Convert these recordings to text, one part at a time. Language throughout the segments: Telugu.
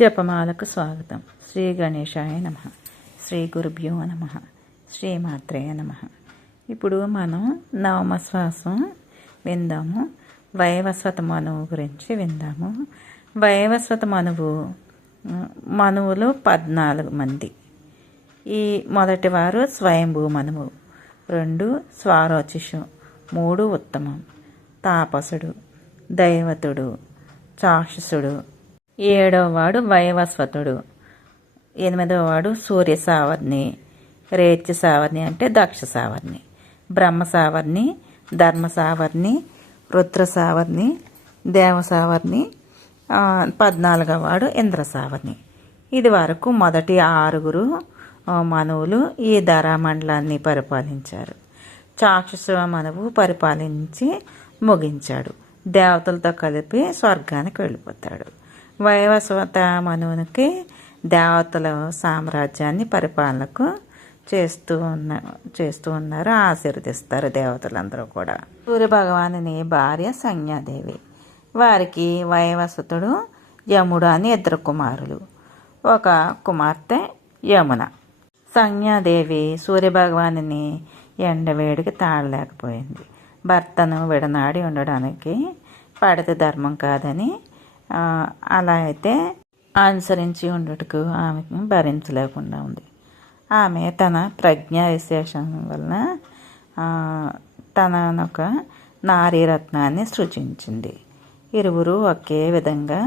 జపమాలకు స్వాగతం. శ్రీ గణేశాయ నమ. శ్రీ గురుభ్యో నమ. శ్రీమాత్రేయ నమ. ఇప్పుడు మనం నవమ శ్వాసం విందాము. వైవస్వత మనువు గురించి విందాము. వైవస్వత మనువు మనువులు పద్నాలుగు మంది. ఈ మొదటివారు స్వయంభూ మనువు. రెండు స్వారోచిషు మూడు ఉత్తమం. తాపసుడు దైవతుడు చాక్షసుడు ఏడవవాడు వైవస్వతుడు ఎనిమిదవవాడు సూర్య సావర్ణి రేత్య సావర్ణి అంటే దక్ష సావర్ణి బ్రహ్మ సావర్ణి ధర్మ సావర్ణి రుద్ర సావర్ణి దేవ సావర్ణి పద్నాలుగవ వాడు ఇంద్ర సావర్ణి ఇది వరకు మొదటి ఆరుగురు మనువులు ఈ ధరామండలాన్ని పరిపాలించారు. చాక్షుష మనువు పరిపాలించి ముగించాడు. దేవతలతో కలిపి స్వర్గానికి వెళ్ళిపోతాడు. వైవస్వత మనువునికి దేవతల సామ్రాజ్యాన్ని పరిపాలనకు చేస్తూ ఉన్న చేస్తూ ఉన్నారు ఆశీర్వదిస్తారు దేవతలందరూ కూడా. సూర్య భగవాని భార్య సంజ్ఞాదేవి. వారికి వైవస్వతుడు యముడు అని ఇద్దరు కుమారులు. ఒక కుమార్తె యమున. సంజ్ఞాదేవి సూర్యభగవానుని ఎండవేడికి తాళలేకపోయింది. భర్తను విడనాడి ఉండడానికి పడితే ధర్మం కాదని అలా అయితే అనుసరించి ఉండటకు ఆమెకు భరించలేకుండా ఉంది. ఆమె తన ప్రజ్ఞా విశేషం వలన తననొక నారీరత్నాన్ని సృజించింది. ఇరువురు ఒకే విధంగా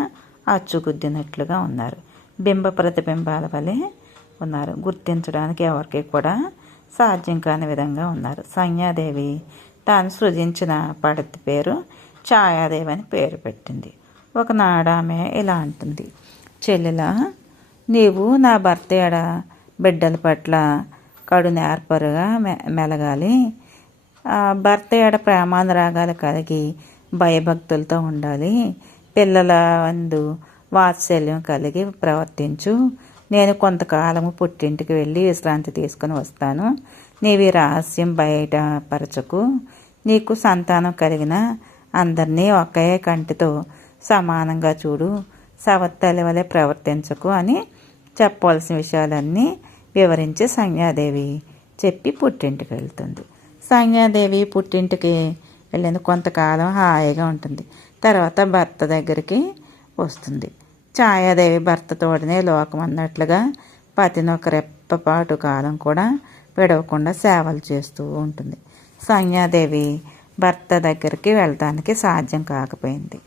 అచ్చుగుద్దినట్లుగా ఉన్నారు. బింబ ప్రతిబింబాల వలె ఉన్నారు. గుర్తించడానికి ఎవరికి కూడా సాధ్యం కాని విధంగా ఉన్నారు. సంజ్ఞాదేవి తాను సృజించిన పడతి పేరు ఛాయాదేవి అని పేరు పెట్టింది. ఒకనాడు ఆమె ఇలా అంటుంది. చెల్లెలా నీవు నా భర్త ఎడ? బిడ్డల పట్ల కడు నేర్పరుగా మె మెలగాలి. ఆ, భర్త ఎడ ప్రేమానురాగాలు కలిగి భయభక్తులతో ఉండాలి. పిల్లల అందు వాత్సల్యం కలిగి ప్రవర్తించు. నేను కొంతకాలము పుట్టింటికి వెళ్ళి విశ్రాంతి తీసుకుని వస్తాను. నీవి రహస్యం బయట పరచకు. నీకు సంతానం కలిగిన అందరినీ ఒకే కంటితో సమానంగా చూడు. సవత్తల వలె ప్రవర్తించకు అని చెప్పవలసిన విషయాలన్నీ వివరించి సంజ్ఞాదేవి చెప్పి పుట్టింటికి వెళ్తుంది. సంజ్ఞాదేవి పుట్టింటికి వెళ్ళిన కొంతకాలం హాయిగా ఉంటుంది. తర్వాత భర్త దగ్గరికి వస్తుంది. ఛాయాదేవి భర్తతోడనే లోకం అన్నట్లుగా పతిని ఒక రెప్పపాటు కాలం కూడా విడవకుండా సేవలు చేస్తూ ఉంటుంది. సంజ్ఞాదేవి భర్త దగ్గరికి వెళ్ళడానికి సాధ్యం కాకపోయింది.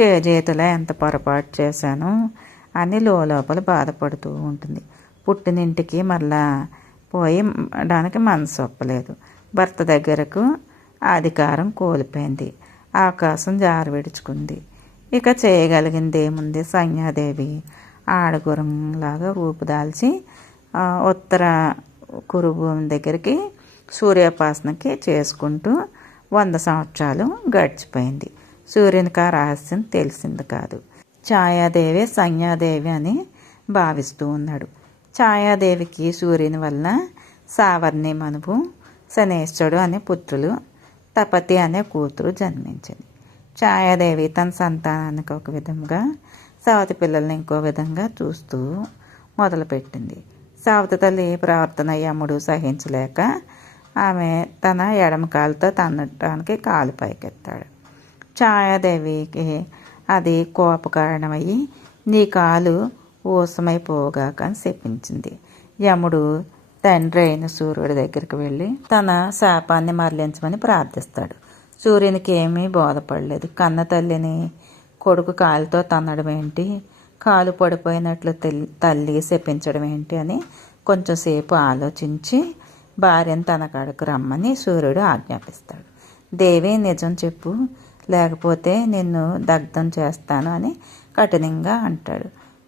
చేజేతులా ఎంత పొరపాటు చేశాను అని లోపల బాధపడుతూ ఉంటుంది. పుట్టినింటికి మళ్ళా పోయడానికి మనసు ఒప్పలేదు. భర్త దగ్గరకు అధికారం కోల్పోయింది. ఆకాశం జారు విడుచుకుంది ఇక చేయగలిగింది ఏముంది సంజ్ఞాదేవి ఆడగురంలాగా రూపుదాల్చి ఉత్తర కురుభూమి దగ్గరికి సూర్యోపాసనకి చేసుకుంటూ వంద సంవత్సరాలు గడిచిపోయింది. సూర్యునికి ఆ రహస్యం తెలిసింది కాదు. ఛాయాదేవి సంజ్ఞాదేవి అని భావిస్తూ ఉన్నాడు. ఛాయాదేవికి సూర్యుని వలన సావర్ణి మనుపు శనేశ్వరుడు అనే పుత్రులు తపతి అనే కూతురు జన్మించింది. ఛాయాదేవి తన సంతానానికి ఒక విధంగా సవతి పిల్లల్ని ఇంకో విధంగా చూస్తూ మొదలుపెట్టింది. సవతి తల్లి ప్రవర్తన యముడు సహించలేక ఆమె తన ఎడమ కాలుతో తన్నడానికి కాలు పైకెత్తాడు. ఛాయాదేవికి అది కోప కారణమయ్యి నీ కాలు ఊసమైపోగాక అని చెప్పించింది యముడు తండ్రి అయిన సూర్యుడి దగ్గరికి వెళ్ళి తన శాపాన్ని మరలించమని ప్రార్థిస్తాడు. సూర్యునికి ఏమీ బోధపడలేదు. కన్న తల్లిని కొడుకు కాలుతో తన్నడం ఏంటి? కాలు పడిపోయినట్లు తల్లి తల్లి శపించడం ఏంటి అని కొంచెంసేపు ఆలోచించి భార్యను తన కాడకు రమ్మని సూర్యుడు ఆజ్ఞాపిస్తాడు. దేవి నిజం చెప్పు. లేకపోతే నిన్ను దగ్ధం చేస్తాను అని కఠినంగా అంటాడు.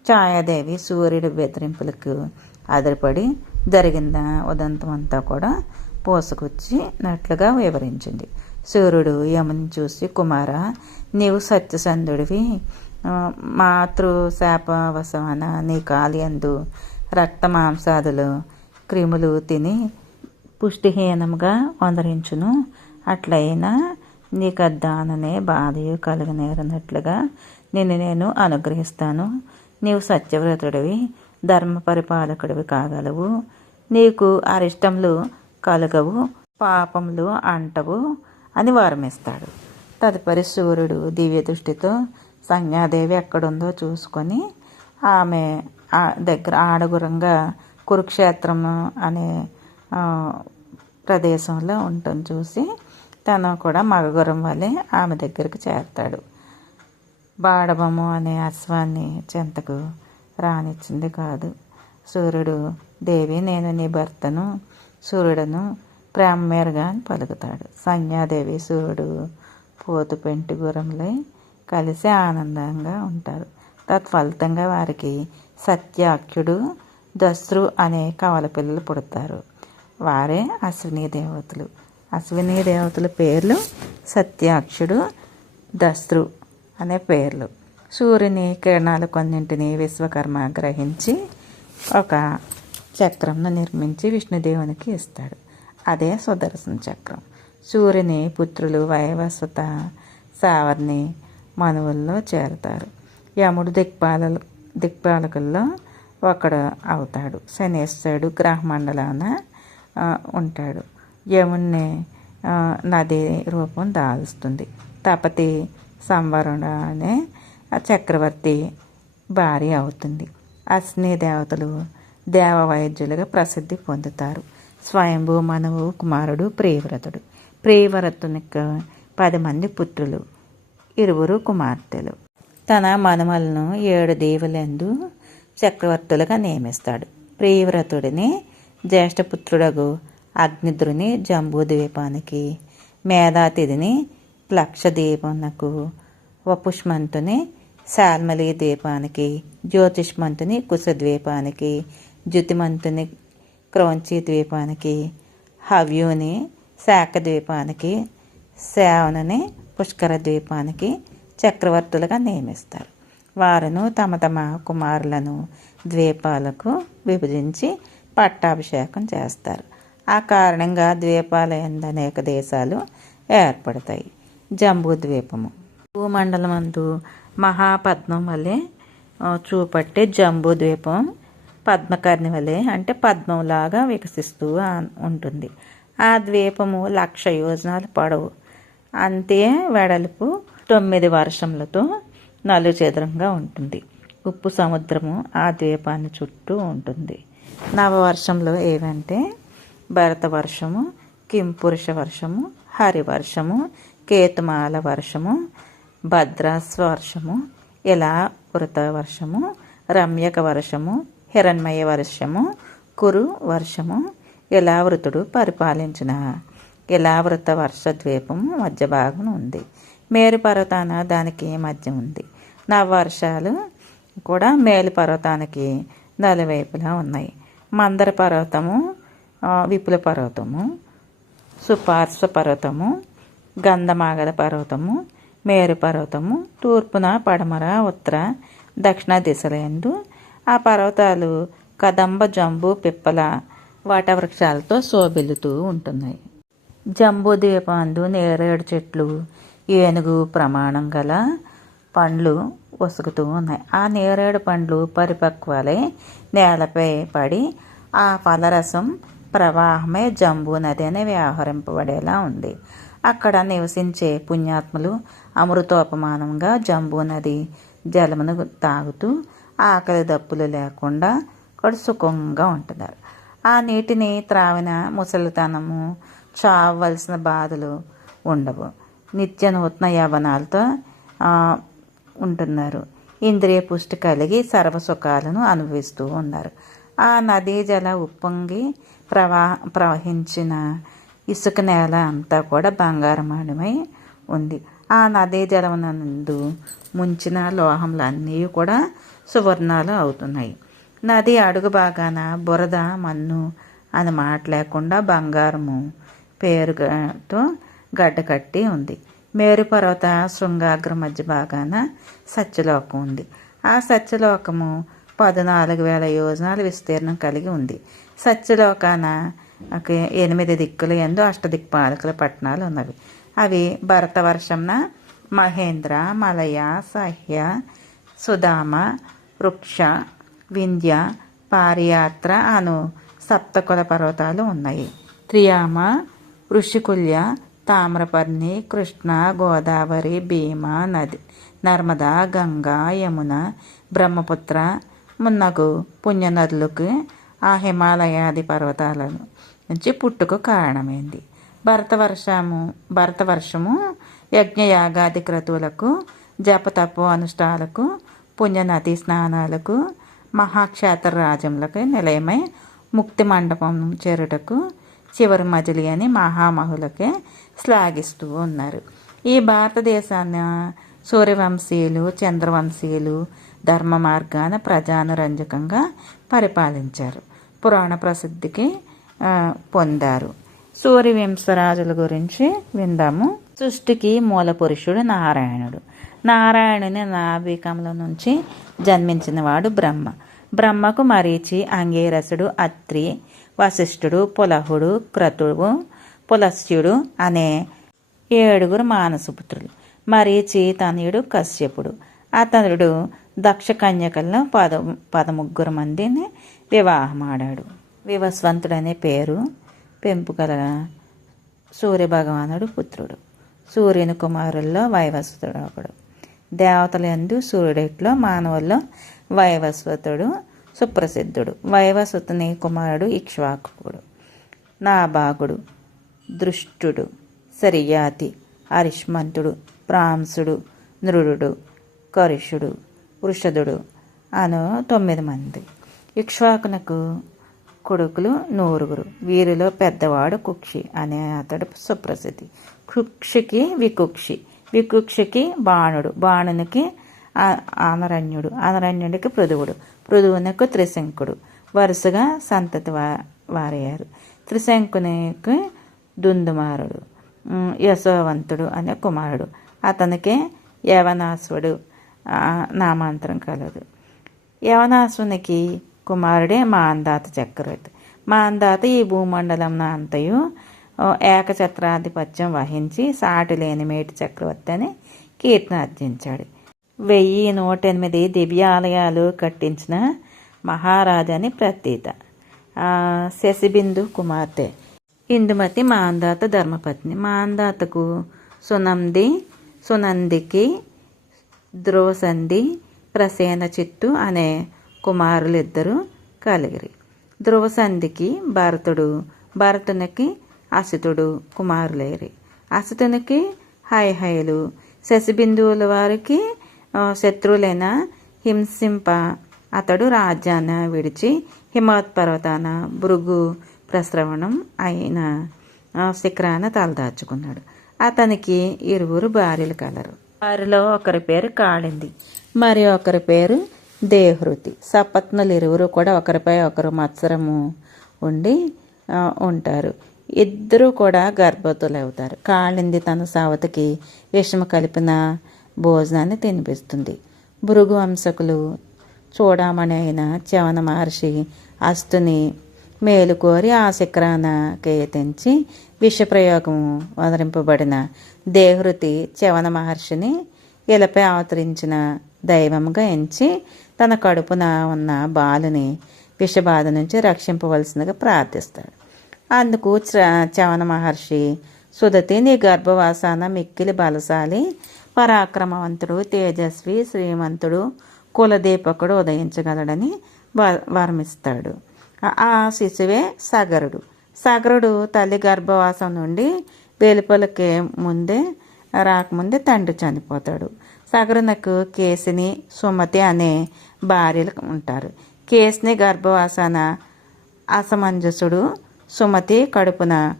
ఛాయాదేవి సూర్యుడి బెదిరింపులకు అదిరిపడి జరిగిన ఉదంతం అంతా కూడా పోసుకొచ్చినట్లుగా వివరించింది. సూర్యుడు యముని చూసి కుమార నీవు సత్యసంధుడివి. మాతృ మాతృ శాపవశమన నీ కాలియందు రక్త మాంసాదులు క్రిములు తిని పుష్టిహీనంగా వందరించును. అట్లయినా నీకు దాననే బాధయు కలగనేరనట్లుగా నిన్ను నేను అనుగ్రహిస్తాను. నీవు సత్యవ్రతుడివి ధర్మ పరిపాలకుడివి కాగలవు. నీకు అరిష్టములు కలగవు పాపములు అంటవు అని వరమిస్తాడు. తదుపరి సూర్యుడు దివ్య దృష్టితో సంజ్ఞాదేవి ఎక్కడుందో చూసుకొని ఆమె ఆ దగ్గర ఆడగురంగా కురుక్షేత్రం అనే ప్రదేశంలో ఉంటుంది చూసి తను కూడా మగగురం వలె ఆమె దగ్గరికి చేరతాడు. బాడబము అనే అశ్వాన్ని చింతకు రానిచ్చింది కాదు. సూర్యుడు దేవి నేను నీ భర్తను సూర్యుడను ప్రేమ మేరగా అని పలుకుతాడు సంజ్ఞాదేవి సూర్యుడు పోతు పెంటి గురంలై కలిసి ఆనందంగా ఉంటారు. తత్ఫలితంగా వారికి సత్యాఖ్యుడు దస్రు అనే కవల పిల్లలు పుడతారు. వారే అశ్విని దేవతలు. అశ్విని దేవతల పేర్లు సత్యాక్షుడు దస్రు అనే పేర్లు. సూర్యుని కిరణాలు కొన్నింటిని విశ్వకర్మ గ్రహించి ఒక చక్రంను నిర్మించి విష్ణుదేవునికి ఇస్తాడు. అదే సుదర్శన చక్రం. సూర్యుని పుత్రులు వైవస్వత సావర్ణి మనువుల్లో చేరతారు. యముడు దిక్పాల దిక్పాలకుల్లో ఒకడు అవుతాడు. శనేశ్వరుడు గ్రహమండలాన ఉంటాడు. యమున్నే నది రూపం దాల్స్తుంది. తపతి సంవరణ అనే చక్రవర్తి భార్య అవుతుంది. అశ్ని దేవతలు దేవ వైద్యులుగా ప్రసిద్ధి పొందుతారు. స్వయంభూ మనవు కుమారుడు ప్రియవ్రతుడు. ప్రియవ్రతునికి పది మంది పుత్రులు ఇరువురు కుమార్తెలు. తన మనుమలను ఏడు దేవులందు చక్రవర్తులుగా నియమిస్తాడు. ప్రియవ్రతుడిని జ్యేష్ఠపుత్రుడగు అగ్నిద్రుని జంబూద్వీపానికి మేధాతిథిని లక్షదీపమునకు వపుష్మంతుని శాల్మలి ద్వీపానికి జ్యోతిష్మంతుని కుశద్వీపానికి జ్యుతిమంతుని క్రోంచి ద్వీపానికి హవ్యుని శాఖ ద్వీపానికి సేవనుని పుష్కర ద్వీపానికి చక్రవర్తులుగా నియమిస్తారు. వారును తమ తమ కుమారులను ద్వీపాలకు విభజించి పట్టాభిషేకం చేస్తారు. ఆ కారణంగా ద్వీపాలయందు అనేక దేశాలు ఏర్పడతాయి. జంబూ ద్వీపము భూమండలమందు మహాపద్మం వలె చూపట్టే జంబూ ద్వీపం పద్మకర్ణి వలె అంటే పద్మంలాగా వికసిస్తూ ఉంటుంది. ఆ ద్వీపము లక్ష యోజనాలు పొడవు. అంతే వెడల్పు తొమ్మిది వర్షములతో నలుచదరంగా ఉంటుంది. ఉప్పు సముద్రము ఆ ద్వీపాన్ని చుట్టూ ఉంటుంది. నవవర్షంలో ఏవంటే భరత వర్షము కింపురుష వర్షము హరివర్షము కేతుమాల వర్షము భద్రాస్వ వర్షము ఇలా వృత వర్షము రమ్యక వర్షము హిరణ్మయ వర్షము కురు వర్షము ఇలా వృతుడు పరిపాలించిన ఇలావృత వర్ష ద్వీపము మధ్య భాగం ఉంది. మేరు పర్వతాన దానికి మధ్య ఉంది. నవవర్షాలు కూడా మేలు పర్వతానికి నలువైపులా ఉన్నాయి. మందర పర్వతము విపుల పర్వతము సుపార్శ్వ పర్వతము గంధమాగధ పర్వతము మేరు పర్వతము తూర్పున పడమర ఉత్తర దక్షిణ దిశలందు ఆ పర్వతాలు కదంబ జంబు పిప్పల వటవృక్షాలతో శోభిల్లుతూ ఉంటున్నాయి. జంబు ద్వీపందు నేరేడు చెట్లు ఏనుగు ప్రమాణం గల పండ్లు ఉసుకుతూ ఉన్నాయి. ఆ నేరేడు పండ్లు పరిపక్వాలై నేలపై పడి ఆ ఫలరసం ప్రవాహమే జంబూ నది అని వ్యవహరింపబడేలా ఉంది. అక్కడ నివసించే పుణ్యాత్ములు అమృతోపమానంగా జంబూ నది జలమును తాగుతూ ఆకలి దప్పులు లేకుండా కూడా సుఖంగా ఉంటున్నారు. ఆ నీటిని త్రావిన ముసలితనము చావలసిన బాధలు ఉండవు. నిత్య నూతన యవనాలతో ఉంటున్నారు. ఇంద్రియ పుష్టి కలిగి సర్వసుఖాలను అనుభవిస్తూ ఉన్నారు. ఆ నదీ జల ఉప్పొంగి ప్రవా ప్రవహించిన ఇసుక నేల అంతా కూడా బంగారమయమై ఉంది. ఆ నదీ జలమునందు ముంచిన లోహములు అన్నీ కూడా సువర్ణాలు అవుతున్నాయి. నది అడుగు భాగాన బురద మన్ను అని మాట లేకుండా బంగారము పేరుతో గడ్డ కట్టి ఉంది. మేరు పర్వత శృంగాగ్ర మధ్య భాగాన సత్యలోకం ఉంది. ఆ సత్యలోకము పద్నాలుగు వేల యోజనాల విస్తీర్ణం కలిగి ఉంది. సత్యలోకాన ఒక ఎనిమిది దిక్కులు ఎందు అష్టదిక్పాలకుల పట్టణాలు ఉన్నవి. అవి భరతవర్షంన మహేంద్ర మలయ సహ్య సుధామ వృక్ష వింధ్య పారియాత్ర అను సప్తకుల పర్వతాలు ఉన్నాయి. త్రియామ ఋషికుల్య తామ్రపర్ణి కృష్ణ గోదావరి భీమా నది నర్మదా గంగా యమున బ్రహ్మపుత్ర మున్నకు పుణ్యనదులకు ఆ హిమాలయాది పర్వతాల నుంచి పుట్టుకు కారణమైంది. భరతవర్షము భరతవర్షము యజ్ఞయాగాది క్రతువులకు జపతపు అనుష్ఠాలకు పుణ్యనది స్నానాలకు మహాక్షేత్ర రాజ్యములకు నిలయమై ముక్తి మండపం చేరుటకు చివరి మజిలి అని మహామహులకే శ్లాఘిస్తూ ఉన్నారు. ఈ భారతదేశాన్ని సూర్యవంశీయులు చంద్రవంశీయులు ధర్మ మార్గాన ప్రజానురంజకంగా పరిపాలించారు. పురాణ ప్రసిద్ధికి పొందారు. సూర్యవంశరాజుల గురించి విందాము. సృష్టికి మూల పురుషుడు నారాయణుడు. నారాయణుని నాభికంలో నుంచి జన్మించినవాడు బ్రహ్మ. బ్రహ్మకు మరీచి అంగీరసుడు అత్రి వశిష్ఠుడు పులహుడు క్రతుడు పులస్యుడు అనే ఏడుగురు మానసపుత్రులు మరీచి తనయుడు కశ్యపుడు. అతనుడు దక్ష కన్యకల్లో పద పదముగ్గురు మందిని వివాహమాడాడు. వివస్వంతుడనే పేరు పెంపుగల సూర్యభగవానుడు పుత్రుడు. సూర్యుని కుమారుల్లో వైవస్వతుడు ఒకడు దేవతల యందు సూర్యుడిలో మానవుల్లో వైవస్వతుడు సుప్రసిద్ధుడు. వైవస్వతుని కుమారుడు ఇక్ష్వాకుడు. నాభాగుడు దృష్టుడు సరియాతి హరిష్మంతుడు ప్రాంసుడు నృడు కరుషుడు వృషదుడు అను తొమ్మిది మంది. ఇక్ష్వాకునకు కొడుకులు నూరుగురు. వీరిలో పెద్దవాడు కుక్షి అనే అతడు సుప్రసిద్ధి. కుక్షికి వికుక్షి. వికుక్షికి బాణుడు. బాణునికి ఆ- ఆనరణ్యుడు ఆనరణ్యుడికి పృథువుడు. పృథువునకు త్రిశంకుడు. వరుసగా సంతతి వా వారయ్యారు. త్రిశంకునికి దుందుమారుడు. యశోవంతుడు అనే కుమారుడు. అతనికి యవనాశ్వడు. నామాంతరం కలదు. యవనాసునికి కుమారుడే మాందాత చక్రవర్తి. మాందాత ఈ భూమండలం అంతయు ఆ, ఏకఛత్రాధిపత్యం వహించి సాటి లేని మేటి చక్రవర్తి అని కీర్తన అర్జించాడు వెయ్యి నూట ఎనిమిది దివ్యాలయాలు కట్టించిన మహారాజాని ప్రతీత. శశిబిందు కుమార్తె. ఇందుమతి మాందాత ధర్మపత్ని. మాందాతకు సునంది సునందికి ధ్రువసంధి ప్రసేన చిత్తు అనే కుమారులిద్దరూ కలిగిరి. ధ్రువసంధికి భరతుడు భరతునికి అసితుడు కుమారులేరి. అసితునికి హైహైలు శశిబిందువుల వారికి శత్రువులైన హింసింప అతడు రాజ్యాన్ని విడిచి హిమవత్ పర్వతాన భృగు ప్రస్రవణం అయిన శిఖరాన తలదాచుకున్నాడు. అతనికి ఇరువురు భార్యలు కలరు. వారిలో ఒకరి పేరు కాళింది. మరి ఒకరి పేరు దేహృతి. సపత్నులు ఇరువురు కూడా ఒకరిపై ఒకరు మత్సరము ఉండి ఉంటారు. ఇద్దరు కూడా గర్భవతులు అవుతారు కాళింది తన సావతకి విషము కలిపిన భోజనాన్ని తినిపిస్తుంది. భృగు వంశకులు చూడమని అయిన చవన మహర్షి అస్తుని మేలుకోరి ఆ శిఖరాన కేతించి విషప్రయోగం వదరింపబడిన దేహృతి చవన మహర్షిని ఇలపై అవతరించిన దైవంగా ఎంచి తన కడుపున ఉన్న బాలుని విషబాధ నుంచి రక్షింపవలసిందిగా ప్రార్థిస్తాడు. అందుకు చ- చవన మహర్షి సుదతి నీ గర్భవాసాన మిక్కిలి బలశాలి పరాక్రమవంతుడు తేజస్వి శ్రీమంతుడు కులదీపకుడు ఉదయించగలడని వ- వరమిస్తాడు. ఆ శిశువే సగరుడు. సగరుడు తల్లి గర్భవాసం నుండి వెలుపలకి ముందే రాకముందే తండ్రి చనిపోతాడు. సగరునకు కేసిని సుమతి అనే భార్యలు ఉంటారు. కేసిని గర్భవాసాన అసమంజసుడు సుమతి కడుపున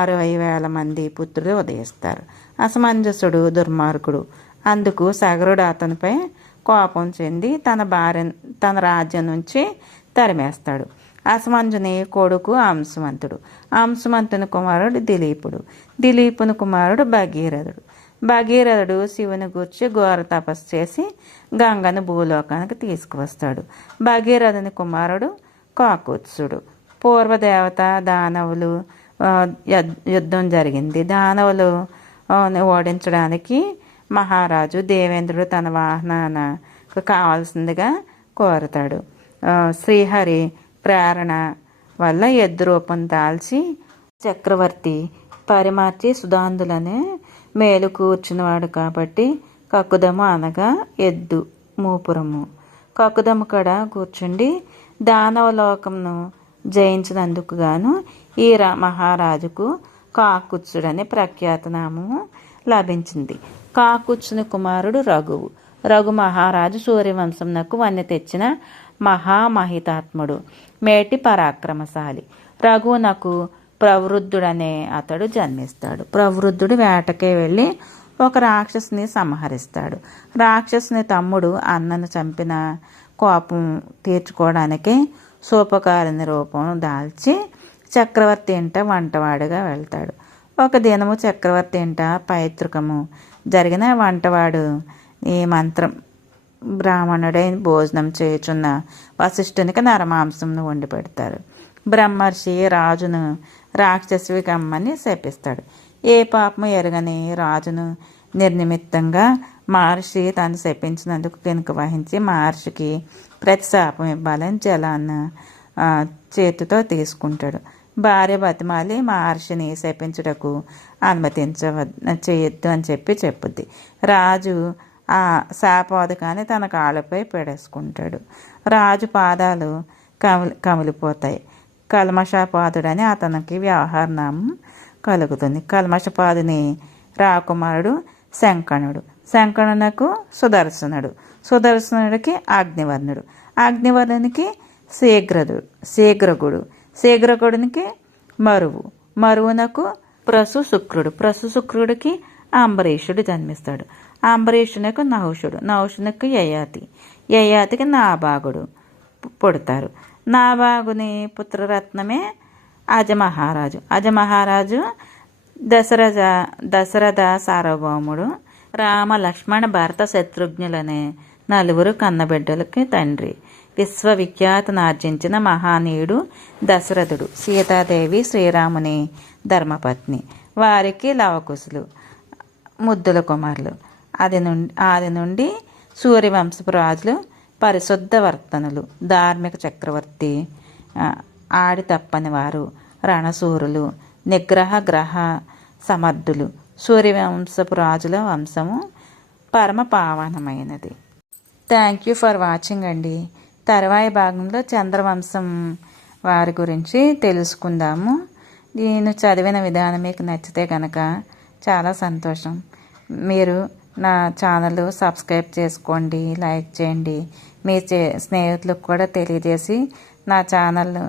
అరవై వేల మంది పుత్రులు ఉదయిస్తారు. అసమంజసుడు దుర్మార్గుడు. అందుకు సగరుడు అతనిపై కోపం చెంది తన భార్య తన రాజ్యం నుంచి తరిమేస్తాడు. అసమంజుని కొడుకు అంశమంతుడు అంశమంతుని కుమారుడు దిలీపుడు. దిలీపుని కుమారుడు భగీరథుడు. భగీరథుడు శివుని గూర్చి ఘోర తపస్సు చేసి గంగను భూలోకానికి తీసుకువస్తాడు. భగీరథుని కుమారుడు కాకుత్సుడు. పూర్వదేవత దానవులు యద్- యుద్ధం జరిగింది. దానవులు ఓడించడానికి మహారాజు దేవేంద్రుడు తన వాహనాన కావాల్సిందిగా కోరతాడు. శ్రీహరి ప్రేరణ వల్ల ఎద్దు రూపం దాల్చి చక్రవర్తి పరిమార్చి సుధాంధులనే మేలు కూర్చున్నవాడు కాబట్టి కక్కుదము అనగా ఎద్దు మూపురము. కక్కుదము కడ కూర్చుండి దానవలోకంను జయించినందుకు గాను ఈ రా మహారాజుకు కాకుచ్చుడనే ప్రఖ్యాత నామము లభించింది. కాకుచ్చుని కుమారుడు రఘువు. రఘు మహారాజు సూర్యవంశంనకు వన్నె తెచ్చిన మహామహితాత్ముడు మేటి పరాక్రమశాలి. రఘునకు ప్రవృద్ధుడనే అతడు జన్మిస్తాడు. ప్రవృద్ధుడు వేటకే వెళ్ళి ఒక రాక్షసుని సంహరిస్తాడు. రాక్షసుని తమ్ముడు అన్నను చంపిన కోపం తీర్చుకోవడానికి సూపకారిని రూపం దాల్చి చక్రవర్తి ఇంట వంటవాడుగా వెళ్తాడు. ఒక దినము చక్రవర్తి ఇంట పైతృకము జరిగిన వంటవాడు ఈ మంత్రం బ్రాహ్మణుడై భోజనం చేయుచున్న వశిష్ఠునికి నరమాంసంను వండి పెడతారు. బ్రహ్మర్షి రాజును రాక్షసువి కమ్మని శపిస్తాడు. ఏ పాపము ఎరగని రాజును నిర్నిమిత్తంగా మహర్షి తను శపించినందుకు కనుక వహించి మహర్షికి ప్రతిశాపం ఇవ్వాలని జలాన్ని చేతితో తీసుకుంటాడు. భార్య బతిమాలి మహర్షిని శపించుటకు అనుమతించవ చేయొద్దు అని చెప్పి చెప్పుద్ది. రాజు ఆ శాపోదకాన్ని తన కాళ్ళపై పెడేసుకుంటాడు. రాజు పాదాలు కమిలి కమిలిపోతాయి. కల్మషపాదుడని అతనికి వ్యవహారనామం కలుగుతుంది. కల్మషపాదుని రాకుమారుడు శంకణుడు. శంకణునకు సుదర్శనుడు. సుదర్శనుడికి అగ్నివర్ణుడు. అగ్నివర్ణునికి శీఘ్రదు శీఘ్రగుడు. శీఘ్రగుడికి మరువు. మరువునకు ప్రసు శుక్రుడు ప్రసు శుక్రుడికి అంబరీషుడు జన్మిస్తాడు. అంబరీషునకు నహుషుడు. నహుషునకు యయాతి. యయాతికి నాభాగుడు పుడతారు. నాభాగుని పుత్రరత్నమే అజమహారాజు. అజమహారాజు దశరథ దశరథ సార్వభౌముడు. రామ లక్ష్మణ భరత శత్రుఘ్నులనే నలుగురు కన్నబిడ్డలకి తండ్రి. విశ్వవిఖ్యాతనార్జించిన మహానీయుడు దశరథుడు. సీతాదేవి శ్రీరాముని ధర్మపత్ని. వారికి లవకుశులు ముద్దుల కుమారులు. అది నుండి ఆది నుండి సూర్యవంశపు రాజులు పరిశుద్ధ వర్తనులు ధార్మిక చక్రవర్తి ఆడి తప్పని వారు రణసూరులు నిగ్రహ గ్రహ సమర్థులు సూర్యవంశపు రాజుల వంశము పరమ పావనమైనది. థ్యాంక్ యూ ఫర్ వాచింగ్ అండి. తర్వాయి భాగంలో చంద్రవంశం వారి గురించి తెలుసుకుందాము. నేను చదివిన విధానం మీకు నచ్చితే కనుక చాలా సంతోషం. మీరు నా ఛానల్ సబ్స్క్రైబ్ చేసుకోండి లైక్ చేయండి. మీ చే- స్నేహితులకు కూడా తెలియజేసి నా ఛానల్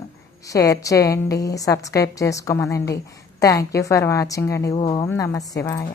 షేర్ చేయండి సబ్స్క్రైబ్ చేసుకోమనండి. థ్యాంక్ యూ ఫర్ వాచింగ్ అండి. ఓం నమ శివాయ.